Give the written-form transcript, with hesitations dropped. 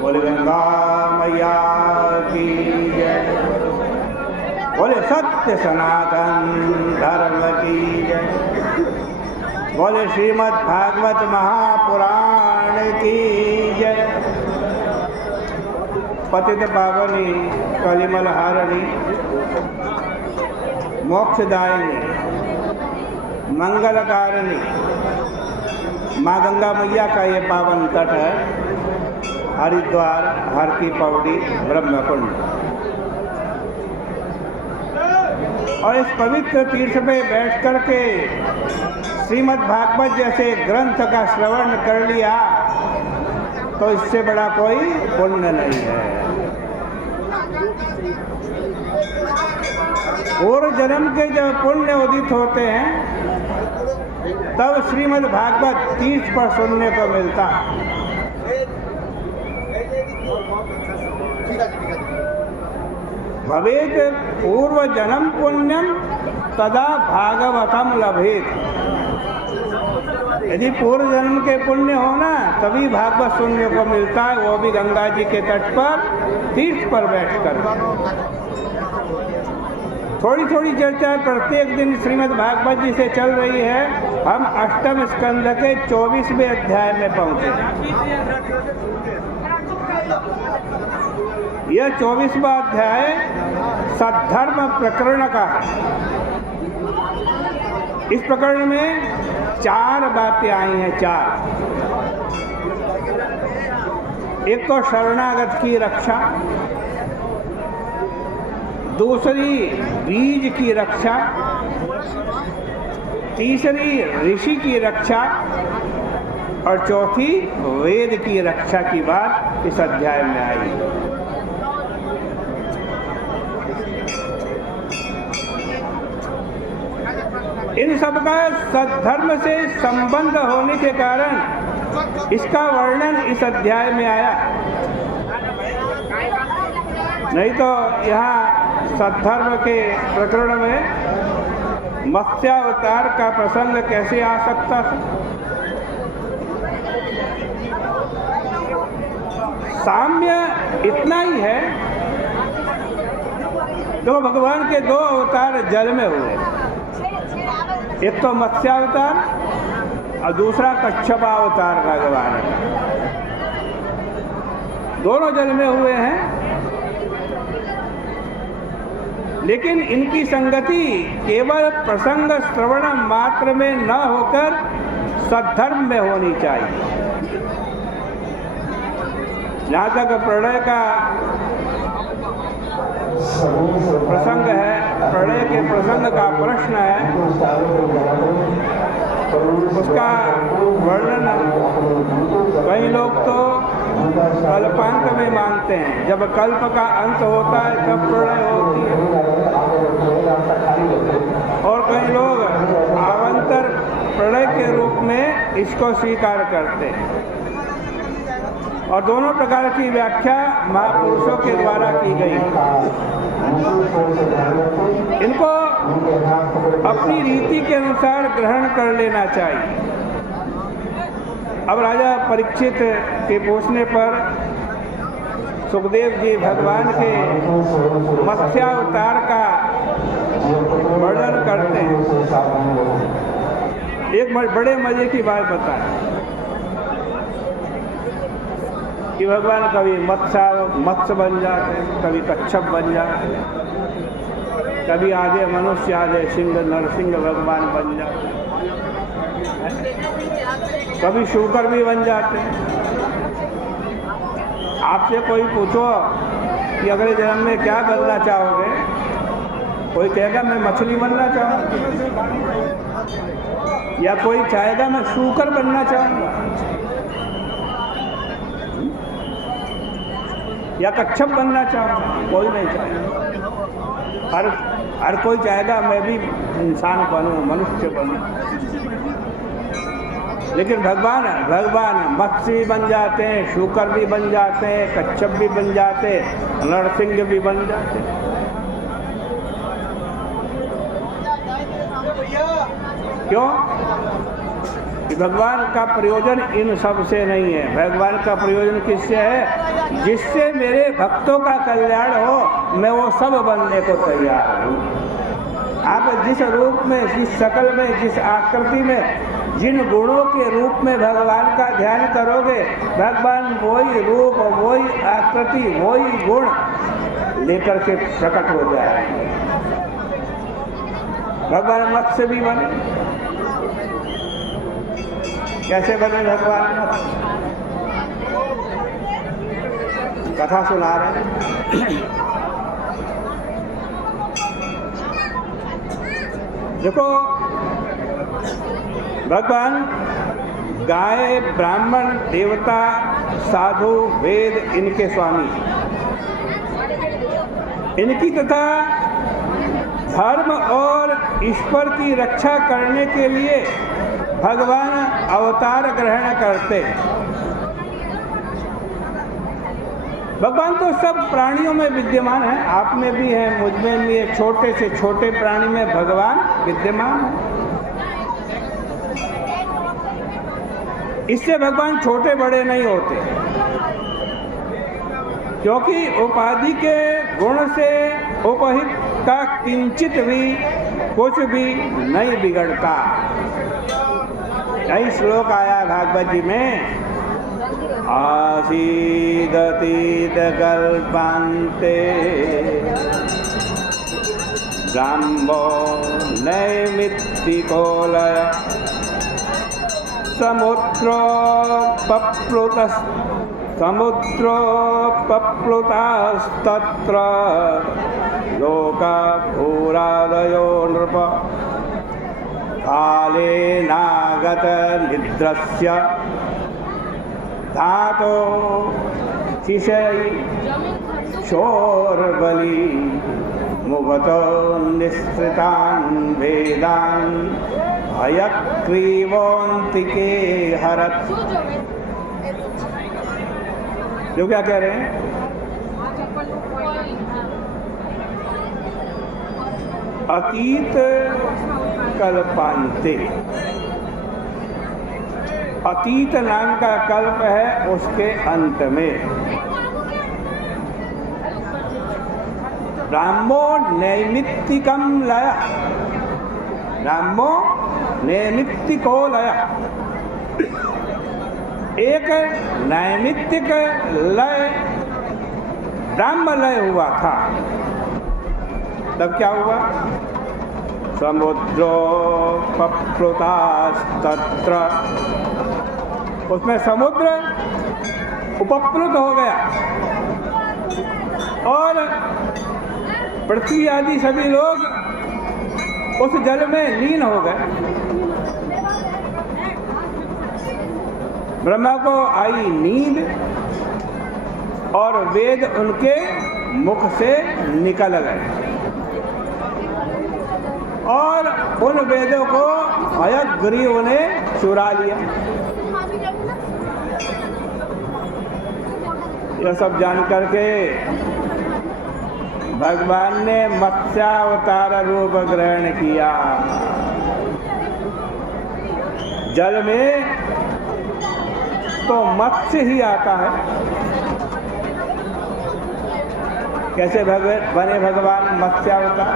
बोले गंगा मैया की जय। बोले सत्य सनातन धर्म की जय। बोले श्रीमद् भागवत महापुराण की जय। पतित पावनी कलिमल हारिणी मोक्षदायिनी मंगलकारिणी माँ गंगा मैया का ये पावन तट है हरिद्वार हर की पौड़ी ब्रह्मकुंड। और इस पवित्र तीर्थ पे बैठ कर के श्रीमद् भागवत जैसे ग्रंथ का श्रवण कर लिया तो इससे बड़ा कोई पुण्य नहीं है। पूर्व जन्म के जब पुण्य उदित होते हैं तब श्रीमद् भागवत तीर्थ पर सुनने को मिलता। भवेत पूर्व जन्म पुण्यम तदा भागवतम लभेत। यदि पूर्व जन्म के पुण्य हो ना तभी भागवत सुनने को मिलता है, वो भी गंगा जी के तट पर तीर्थ पर बैठकर। थोड़ी थोड़ी चर्चा प्रत्येक दिन श्रीमद् भागवत जी से चल रही है। हम अष्टम स्कंद के 24वें अध्याय में पहुंचे। यह 24वां अध्याय सद्धर्म प्रकरण का है। इस प्रकरण में 4 बातें आई हैं। 4। एक तो शरणागत की रक्षा, दूसरी बीज की रक्षा, तीसरी ऋषि की रक्षा और चौथी वेद की रक्षा की बात इस अध्याय में आई। इन सब का सद्धर्म से संबंध होने के कारण इसका वर्णन इस अध्याय में आया। नहीं तो यहाँ सद्धर्म के प्रकरण में मत्स्यावतार का प्रसंग कैसे आ सकता था। साम्य इतना ही है तो भगवान के 2 अवतार जल में हुए। एक तो मत्स्यावतार और दूसरा कच्छपावतार भगवान है। दोनों जल में हुए हैं, लेकिन इनकी संगति केवल प्रसंग श्रवण मात्र में न होकर सद्धर्म में होनी चाहिए। जहाँ तक प्रलय का प्रसंग है, प्रलय के प्रसंग का प्रश्न है, उसका वर्णन कई लोग तो कल्पांत में मानते हैं। जब कल्प का अंत होता है तब प्रलय होती है। और कई लोग अवान्तर प्रलय के रूप में इसको स्वीकार करते हैं। और दोनों प्रकार की व्याख्या महापुरुषों के द्वारा की गई। इनको अपनी रीति के अनुसार ग्रहण कर लेना चाहिए। अब राजा परीक्षित के पूछने पर सुखदेव जी भगवान के मत्स्यावतार का वर्णन करते हैं। एक बड़े मजे की बात बताएं कि भगवान कभी मत्स्य बन जाते, कभी कच्छप बन जाते, कभी आधे मनुष्य आधे सिंह नरसिंह भगवान बन जाते, कभी शूकर भी बन जाते। आपसे कोई पूछो कि अगले जन्म में क्या बनना चाहोगे, कोई कहेगा मैं मछली बनना चाहूँगा, या कोई चाहेगा मैं शूकर बनना चाहूँगा, या कच्छप बनना चाहूँगा। कोई नहीं चाहेगा। हर कोई चाहेगा मैं भी इंसान बनूं, मनुष्य बनूं। लेकिन भगवान मत्स्य भी बन जाते हैं, शूकर भी बन जाते हैं, कच्छप भी बन जाते हैं, नरसिंह भी बन जाते हैं। क्यों? कि भगवान का प्रयोजन इन सब से नहीं है। भगवान का प्रयोजन किससे है? जिससे मेरे भक्तों का कल्याण हो, मैं वो सब बनने को तैयार हूँ। आप जिस रूप में, जिस शक्ल में, जिस आकृति में, जिन गुणों के रूप में भगवान का ध्यान करोगे, भगवान वही रूप, वही आकृति, वही गुण लेकर के प्रकट हो जाएंगे। भगवान मत्स्य भी बने। कैसे बने भगवान मत्स्य? कथा सुना रहे हैं। देखो, भगवान गाय, ब्राह्मण, देवता, साधु, वेद इनके स्वामी, इनकी तथा धर्म और ईश्वर की रक्षा करने के लिए भगवान अवतार ग्रहण करते हैं। भगवान तो सब प्राणियों में विद्यमान है, आप में भी है, मुझ में भी है। छोटे से छोटे प्राणी में भगवान विद्यमान है। इससे भगवान छोटे बड़े नहीं होते, क्योंकि उपाधि के गुण से उपहित का किंचित भी कुछ भी नहीं बिगड़ता। यही श्लोक आया भागवत जी में, आसीदतीत कल्पान्ते ब्रह्मो नैमित्तिकोलय समुद्रोपप्लुतास्तत्र लोका भूरादयो नृप कालेनागत निद्रस्य धातो शिशयि शोर्बली मुगतो निःसृतान् वेदान् हयग्रीवोऽन्तिके हरत्। जो क्या कह रहे हैं? अतीत कल्पान्ते, अतीत नाम का कल्प है, उसके अंत में ब्रह्मो नैमित्तिकम लय, ब्रह्मो नैमित्तिको लय, एक नैमित्तिक लय ब्रह्म लय हुआ था। तब क्या हुआ? समुद्रोपप्लुतास्तत्र, उसमें समुद्र उपप्लुत हो गया और पृथ्वी आदि सभी लोग उस जल में लीन हो गए। ब्रह्मा को आई नींद और वेद उनके मुख से निकल गए और उन वेदों को हयग्रीव ने चुरा लिया। यह सब जान करके भगवान ने मत्स्यावतार रूप ग्रहण किया। जल में तो मत्स्य ही आता है। कैसे बने भगवान मत्स्यावतार?